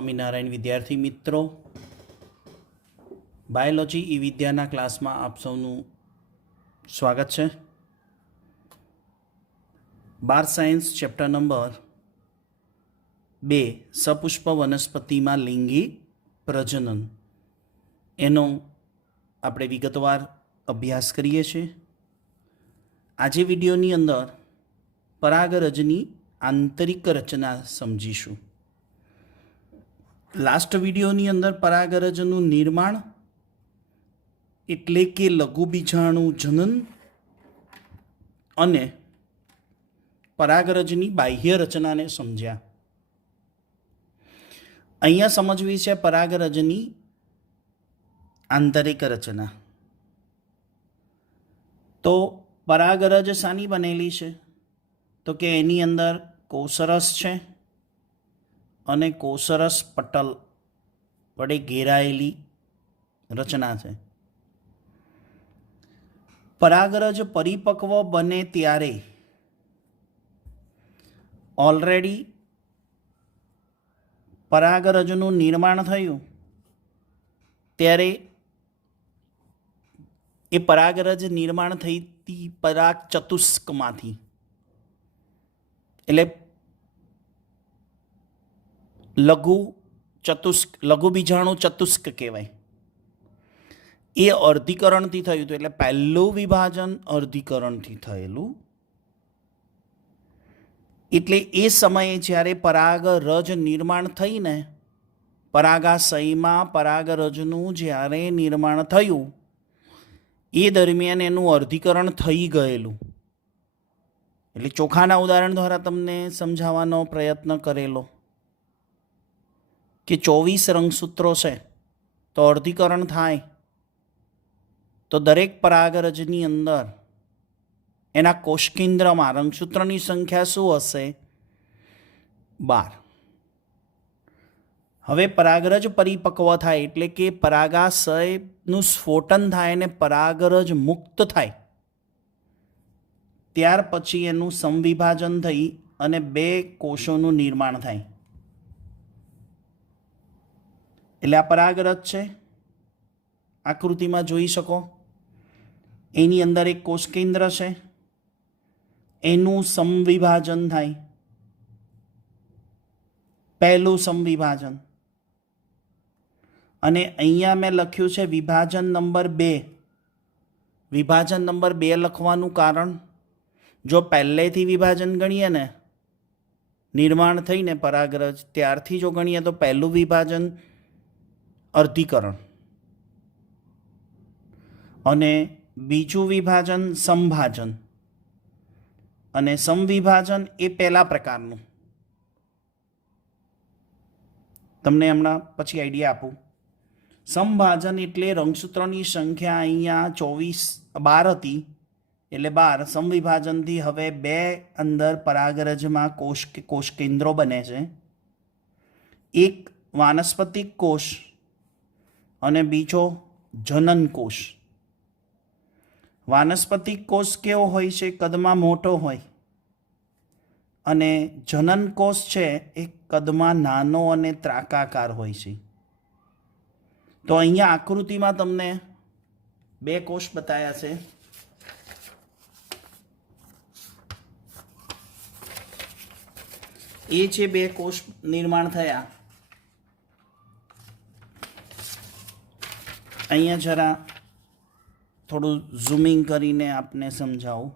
સ્વામિનારાયણ વિદ્યાર્થી મિત્રો, બાયોલોજી ઈ વિદ્યાના ક્લાસમાં આપ સૌનું સ્વાગત છે। 12 સાયન્સ ચેપ્ટર નંબર 2 સપુષ્પ વનસ્પતિમાં લિંગી પ્રજનન એનો આપણે વિગતવાર અભ્યાસ કરીએ છીએ। આજે વિડીયોની અંદર પરાગરજની આંતરિક રચના સમજીશું। લાસ્ટ વિડીયોની અંદર પરાગરજનું નિર્માણ એટલે કે લઘુબીજાણુ જનન અને પરાગરજની બાહ્ય રચનાને સમજ્યા। અહીંયા સમજવી છે પરાગરજની આંતરિક રચના। તો પરાગરજ શાની બનેલી છે? તો કે એની અંદર કોષરસ છે અને કોષરસ પટલ વડે ઘેરાયેલી રચના છે। પરાગરજ પરિપક્વ બને ત્યારે ઓલરેડી પરાગરજનું નિર્માણ થયું ત્યારે એ પરાગરજ નિર્માણ થઈ હતી પરાગ ચતુષ્કમાંથી, એટલે લઘુ બીજાણુ ચતુષ્ક કહેવાય। એ અર્ધીકરણથી થયું હતું, એટલે પહેલું વિભાજન અર્ધીકરણથી થયેલું। એટલે એ સમયે જ્યારે પરાગરજ નિર્માણ થઈને પરાગાશયમાં પરાગરજનું જ્યારે નિર્માણ થયું એ દરમિયાન એનું અર્ધીકરણ થઈ ગયેલું। એટલે ચોખાના ઉદાહરણ દ્વારા તમને સમજાવવાનો પ્રયત્ન કરેલો કે 24 રંગસૂત્રો છે તો અર્ધીકરણ થાય તો દરેક પરાગરજની અંદર એના કોષકેન્દ્રમાં રંગસૂત્રની સંખ્યા શું હશે? 12। હવે પરાગરજ પરિપક્વ થાય એટલે કે પરાગાશયનું સ્ફોટન થાય અને પરાગરજ મુક્ત થાય ત્યાર પછી એનું સમવિભાજન થઈ અને 2 કોષોનું નિર્માણ થાય। એટલે આ પરાગરજ છે, આકૃતિમાં જોઈ શકો। એની અંદર એક કોષકેન્દ્ર છે, એનું સમવિભાજન થાય, પહેલું સમવિભાજન। અને અહીંયા મેં લખ્યું છે વિભાજન નંબર 2। વિભાજન નંબર 2 લખવાનું કારણ, જો પહેલેથી વિભાજન ગણીએ ને નિર્માણ થઈને પરાગરજ ત્યારથી જો ગણીએ તો પહેલું વિભાજન અર્ધીકરણ અને બીજું વિભાજન સમભાજન, અને સમવિભાજન એ પહેલા પ્રકારનું। તમને હમણાં પછી આઈડિયા આપું। સમભાજન એટલે રંગસૂત્રોની સંખ્યા અહીંયા 12 હતી, એટલે 12 સમવિભાજનથી હવે 2 અંદર પરાગરજમાં કોષકેન્દ્રો બને છે, એક વાનસ્પતિક કોષ અને બીજો જનન કોષ। વાનસ્પતિક કોષ કેવો હોય છે? કદમાં મોટો હોય, અને જનન કોષ છે એ કદમાં નાનો અને ત્રાકાકાર હોય છે। તો અહીંયા આકૃતિમાં તમને 2 કોષ બતાવ્યા છે। એ છે 2 કોષ નિર્માણ થયા। અહીંયા જરા થોડું ઝૂમિંગ કરીને આપને સમજાવું।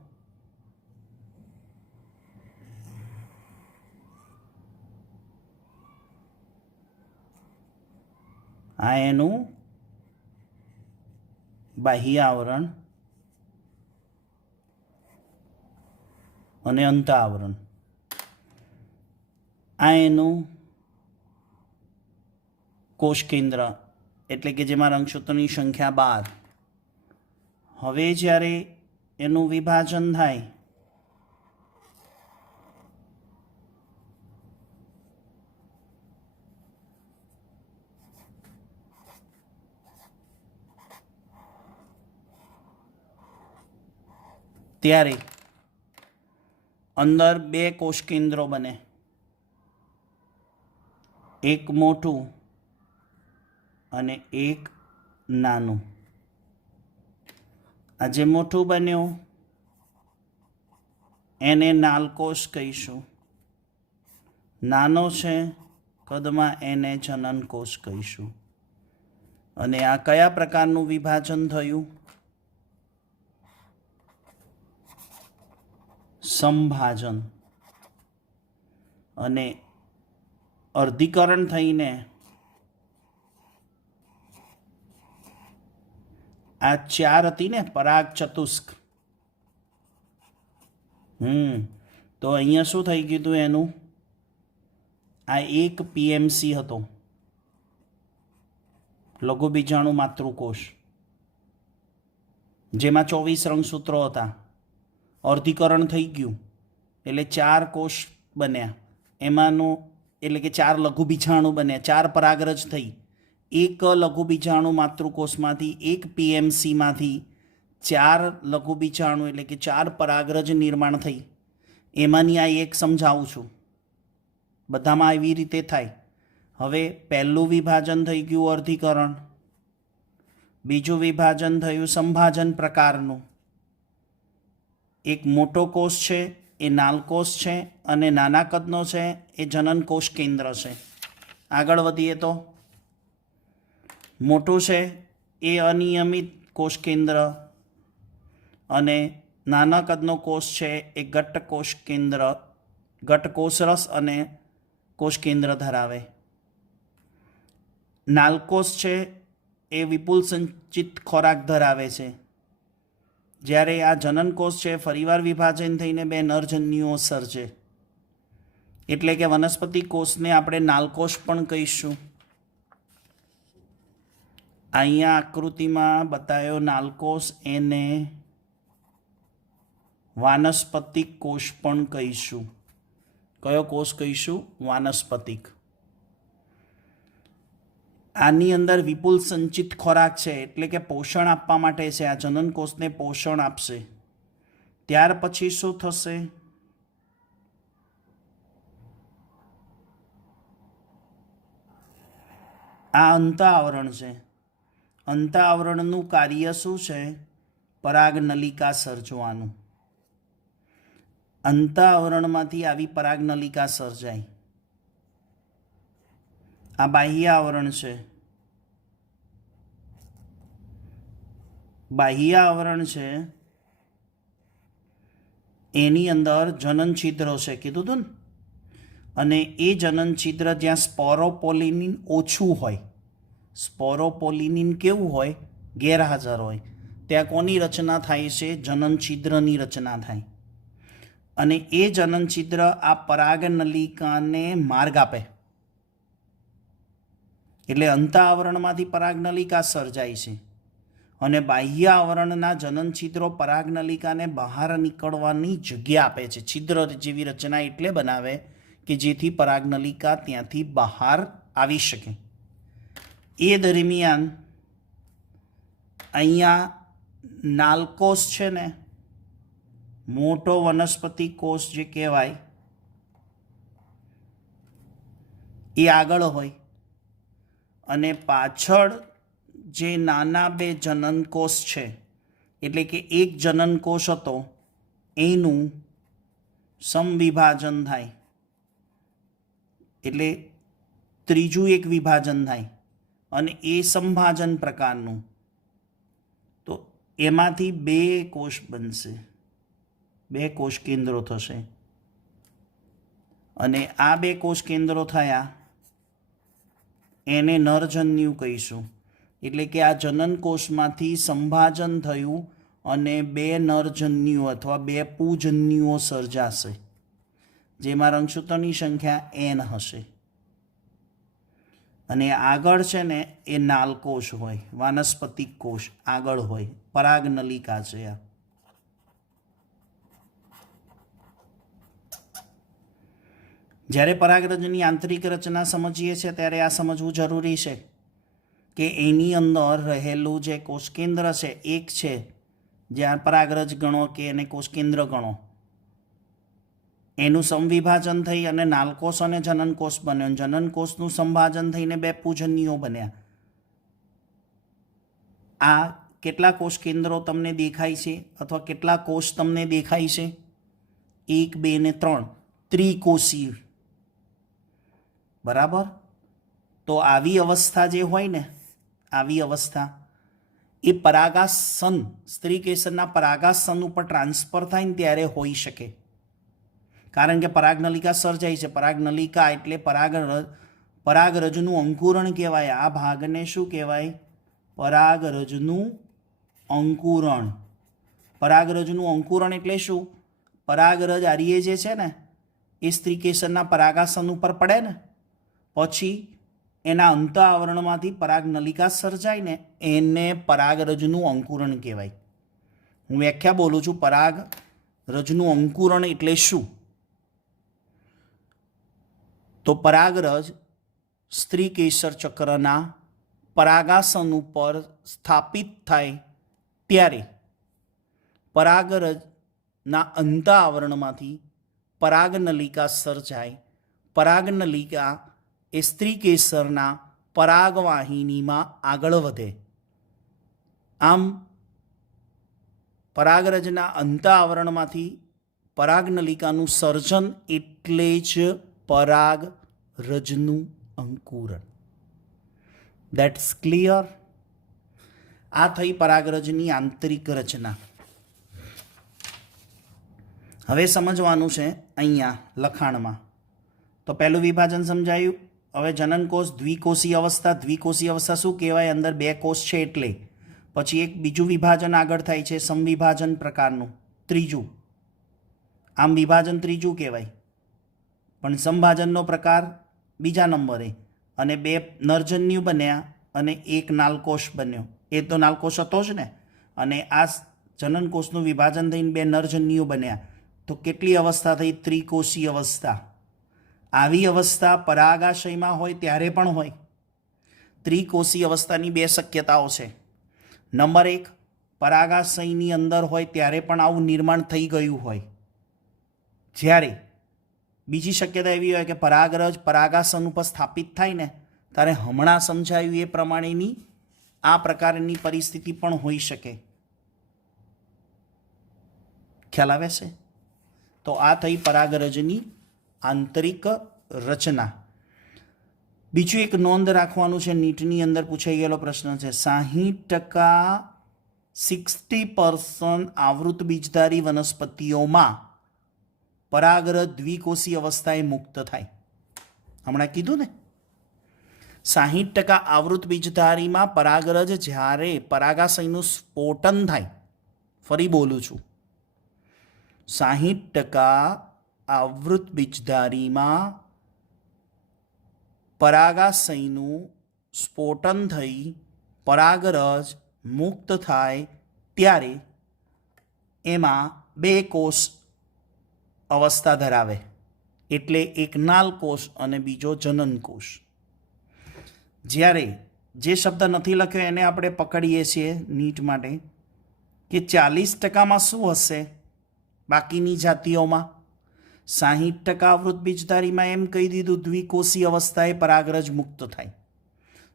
આ એનું બાહ્ય આવરણ અને અંત આવરણ, આ એનું કોષકેન્દ્ર એટલે કે જેમાં રંગસૂત્રોની સંખ્યા 12। હવે જ્યારે એનું વિભાજન થાય ત્યારે અંદર 2 કોષકેન્દ્રો બને। એક મોટું અને એક નાનું. આ જે મોટું બન્યું એને નાલકોષ કહીશું, નાનો છે કદમાં એને જનનકોષ કહીશું. અને આ કયા પ્રકારનું વિભાજન થયું? સંભાજન. અને અર્ધીકરણ થઈને આ 4 હતી ને પરાગ ચતુષ્ક, તો અહીંયા શું થઈ ગયું હતું એનું? આ એક પીએમસી હતો, લઘુબીજાણુ માતૃકોષ, જેમાં 24 રંગસૂત્રો હતા. અર્ધીકરણ થઈ ગયું એટલે 4 કોષ બન્યા, એમાંનું એટલે કે 4 લઘુબીજાણુ બન્યા, 4 પરાગરજ થઈ. એક લઘુબીજાણુ માતૃકોષમાંથી, એક પીએમસીમાંથી 4 લઘુબીજાણુ એટલે કે 4 પરાગરજ નિર્માણ થઈ. એમાંની આ એક સમજાવું છું, બધામાં આવી રીતે થાય. હવે પહેલું વિભાજન થઈ ગયું અર્ધીકરણ, બીજું વિભાજન થયું સંભાજન પ્રકારનું. એક મોટો કોષ છે એ નાલકોષ છે, અને નાના કદનો છે એ જનનકોષ કેન્દ્ર છે. આગળ વધીએ તો મોટું છે એ અનિયમિત કોષ કેન્દ્ર, અને નાના કદનો કોષ છે એ ઘટ્ટકોષ કેન્દ્ર, ઘટ્ટકોષરસ અને કોષ કેન્દ્ર ધરાવે. નાલકોષ છે એ વિપુલ સંચિત ખોરાક ધરાવે છે, જ્યારે આ જનનકોષ છે ફરીવાર વિભાજન થઈને 2 નરજન્યુઓ સર્જે. એટલે કે વનસ્પતિ કોષને આપણે નાલકોષ પણ કહીશું. અહીંયા આકૃતિમાં બતાવ્યો નાલકોષ, એને વાનસ્પતિક કોષ પણ કહીશું. કયો કોષ કહીશું? વાનસ્પતિક. આની અંદર વિપુલ સંચિત ખોરાક છે, એટલે કે પોષણ આપવા માટે છે. આ જનનકોષને પોષણ આપશે. ત્યાર પછી શું થશે? આ અંતઃઆવરણ છે. અંતઃઆવરણનું કાર્ય શું છે? પરાગનલિકા સર્જવાનું. અંતઃઆવરણમાંથી આવી પરાગનલિકા સર્જાય. આ બાહ્ય આવરણ છે. બાહ્ય આવરણ છે એની અંદર જનન છિદ્રો છે, કીધું હતું ને. અને એ જનન છિદ્ર જ્યાં સ્પોરોપોલિનિન ઓછું હોય, સ્પોરોપોલિનિન કેવું હોય? ગેરહાજર હોય, ત્યાં કોની રચના થાય છે? જનન છિદ્રની રચના થાય. અને એ જનન છિદ્ર આ પરાગનલિકાને માર્ગ આપે. એટલે અંતઃઆવરણમાંથી પરાગનલિકા સર્જાય છે, અને બાહ્ય આવરણના જનન છિદ્રો પરાગનલિકાને બહાર નીકળવાની જગ્યા આપે છે. છિદ્ર જેવી રચના એટલે બનાવે કે જેથી પરાગનલિકા ત્યાંથી બહાર આવી શકે. એ દરમિયાન અહીંયા નાલકોષ છે ને, મોટો વનસ્પતિ કોષ જે કહેવાય એ આગળ હોય, અને પાછળ જે નાના 2 જનનકોષ છે, એટલે કે એક જનનકોષ હતો એનું સમવિભાજન થાય, એટલે ત્રીજું એક વિભાજન થાય, અને એ સંભાજન પ્રકારનું. તો એમાંથી 2 કોષ બનશે, 2 કોષ કેન્દ્રો થશે. અને આ 2 કોષ કેન્દ્રો થયા એને નરજન્યુ કહીશું. એટલે કે આ જનનકોષમાંથી સંભાજન થયું અને 2 નરજન્યુઓ અથવા 2 પૂજન્યુઓ સર્જાશે, જેમાં રંગસૂત્રોની સંખ્યા n હશે. અને આગળ છે ને એ નાલકોષ હોય, વાનસ્પતિક કોષ આગળ હોય, પરાગનલિકા છે આ. જ્યારે પરાગરજની આંતરિક રચના સમજીએ છીએ ત્યારે આ સમજવું જરૂરી છે કે એની અંદર રહેલું જે કોષ કેન્દ્ર છે એક છે, જ્યાં પરાગરજ ગણો કે એને કોષ કેન્દ્ર ગણો, એનું સમવિભાજન થઈ અને નાલકોષ અને જનનકોષ બન્યો. જનનકોષનું સંભાજન થઈને 2 પૂજનીઓ બન્યા. આ કેટલા કોષ કેન્દ્રો તમને દેખાય છે અથવા કેટલા કોષ તમને દેખાય છે? 1, 2 ને 3 ત્રિકોષી. બરાબર. તો આવી અવસ્થા જે હોય ને, આવી અવસ્થા એ પરાગાસન, સ્ત્રી કેસરના પરાગાસન ઉપર ટ્રાન્સફર થાય ને ત્યારે હોઈ શકે. કારણ કે પરાગનલિકા સર્જાય છે. પરાગનલિકા એટલે પરાગરજનું અંકુરણ કહેવાય. આ ભાગને શું કહેવાય? પરાગરજનું અંકુરણ. પરાગરજનું અંકુરણ એટલે શું? પરાગરજ આર્ય જે છે ને એ સ્ત્રી કેસરના પરાગાસન ઉપર પડે ને પછી એના અંત આવરણમાંથી પરાગનલિકા સર્જાય ને એને પરાગરજનું અંકુરણ કહેવાય. હું વ્યાખ્યા બોલું છું. પરાગરજનું અંકુરણ એટલે શું? તો પરાગરજ સ્ત્રી કેસર ચક્રના પરાગાસન ઉપર સ્થાપિત થાય ત્યારે પરાગરજના અંત આવરણમાંથી પરાગનલિકા સર્જાય. પરાગનલિકા એ સ્ત્રી કેસરના પરાગવાહિનીમાં આગળ વધે. આમ પરાગરજના અંત આવરણમાંથી પરાગનલિકાનું સર્જન એટલે જ પરાગરજનું અંકુરણ. That's clear. આ થઈ પરાગરજની આંતરિક રચના. હવે સમજવાનું છે અહીંયા લખાણમાં. તો પહેલું વિભાજન સમજાયું. હવે જનનકોષ દ્વિકોષી અવસ્થા. દ્વિકોષી અવસ્થા શું કહેવાય? અંદર 2 કોષ છે એટલે. પછી એક બીજું વિભાજન આગળ થાય છે સમવિભાજન પ્રકારનું, ત્રીજું. આમ વિભાજન ત્રીજું કહેવાય પણ સંભાજનનો પ્રકાર બીજા નંબરે. અને 2 નરજન્યુ બન્યા અને 1 નાલકોષ બન્યો. એ તો નાલકોષ હતો જ ને. અને આ જનનકોષનું વિભાજન થઈને 2 નરજન્યુ બન્યા. તો કેટલી અવસ્થા થઈ? ત્રિકોષી અવસ્થા. આવી અવસ્થા પરાગાશયમાં હોય ત્યારે પણ હોય. ત્રિકોષી અવસ્થાની 2 શક્યતાઓ છે. નંબર 1, પરાગાશયની અંદર હોય ત્યારે પણ આવું નિર્માણ થઈ ગયું હોય. જ્યારે બીજી શક્યતા એવી હોય કે પરાગરજ પરાગાસન ઉપર સ્થાપિત થાય ને ત્યારે હમણાં સમજાયું એ પ્રમાણેની આ પ્રકારની પરિસ્થિતિ પણ હોઈ શકે. ખ્યાલ આવે છે? તો આ થઈ પરાગરજની આંતરિક રચના. બીજું એક નોંધ રાખવાનું છે. નીટની અંદર પૂછાઈ ગયેલો પ્રશ્ન છે. 60% આવૃત બીજધારી વનસ્પતિઓમાં પરાગરજ દ્વિકોષી અવસ્થાએ મુક્ત થાય. હમણાં કીધું ને 60% આવૃત બીજધારીમાં પરાગરજ જ્યારે પરાગાશયનું સ્ફોટન થાય. ફરી બોલું છું. 60% આવૃત બીજધારીમાં પરાગાશયનું સ્ફોટન થઈ પરાગરજ મુક્ત થાય ત્યારે એમાં 2 કોષ અવસ્થા ધરાવે. એટલે એક નાલકોષ અને બીજો જનનકોષ. જ્યારે જે શબ્દ નથી લખ્યો એને આપણે પકડીએ છીએ નીટ માટે કે 40%માં શું હશે? બાકીની જાતિઓમાં 60% આવૃત બીજધારીમાં એમ કહી દીધું દ્વિકોષી અવસ્થાએ પરાગરજ મુક્ત થાય.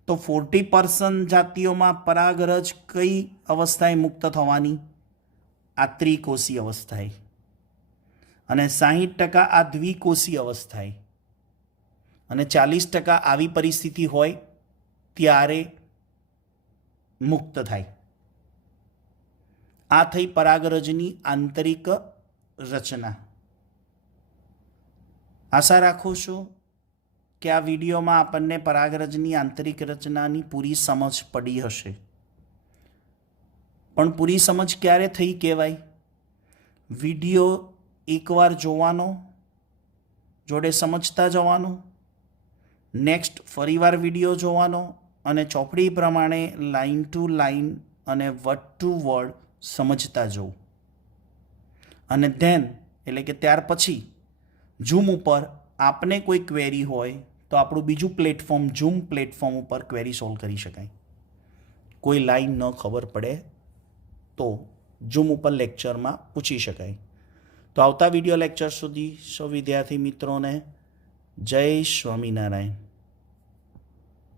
તો 40% જાતિઓમાં પરાગરજ કઈ અવસ્થાએ મુક્ત થવાની? આ ત્રિકોષી અવસ્થાએ. અને 60% આ દ્વિકોષી અવસ્થાએ. અને 40% આવી પરિસ્થિતિ હોય ત્યારે મુક્ત થાય. આ થઈ પરાગરજની આંતરિક રચના. આશા રાખું છું કે આ વિડીયોમાં આપણને પરાગરજની આંતરિક રચનાની પૂરી સમજ પડી હશે. પણ પૂરી સમજ ક્યારે થઈ કહેવાય? વિડીયો એકવાર જોવાનો, જોડે સમજતા જવાનું, નેક્સ્ટ ફરીવાર વિડીયો જોવાનો અને ચોપડી પ્રમાણે લાઇન ટુ લાઇન અને વર્ડ ટુ વર્ડ સમજતા જવું. અને ધેન એટલે કે ત્યાર પછી ઝૂમ ઉપર આપને કોઈ ક્વેરી હોય તો આપણું બીજું પ્લેટફોર્મ ઝૂમ પ્લેટફોર્મ ઉપર ક્વેરી સોલ્વ કરી શકાય. કોઈ લાઈન ન ખબર પડે તો ઝૂમ ઉપર લેક્ચરમાં પૂછી શકાય. તો આવતા વિડીયો લેક્ચર સુધી સૌ વિદ્યાર્થી મિત્રોને જય સ્વામિનારાયણ.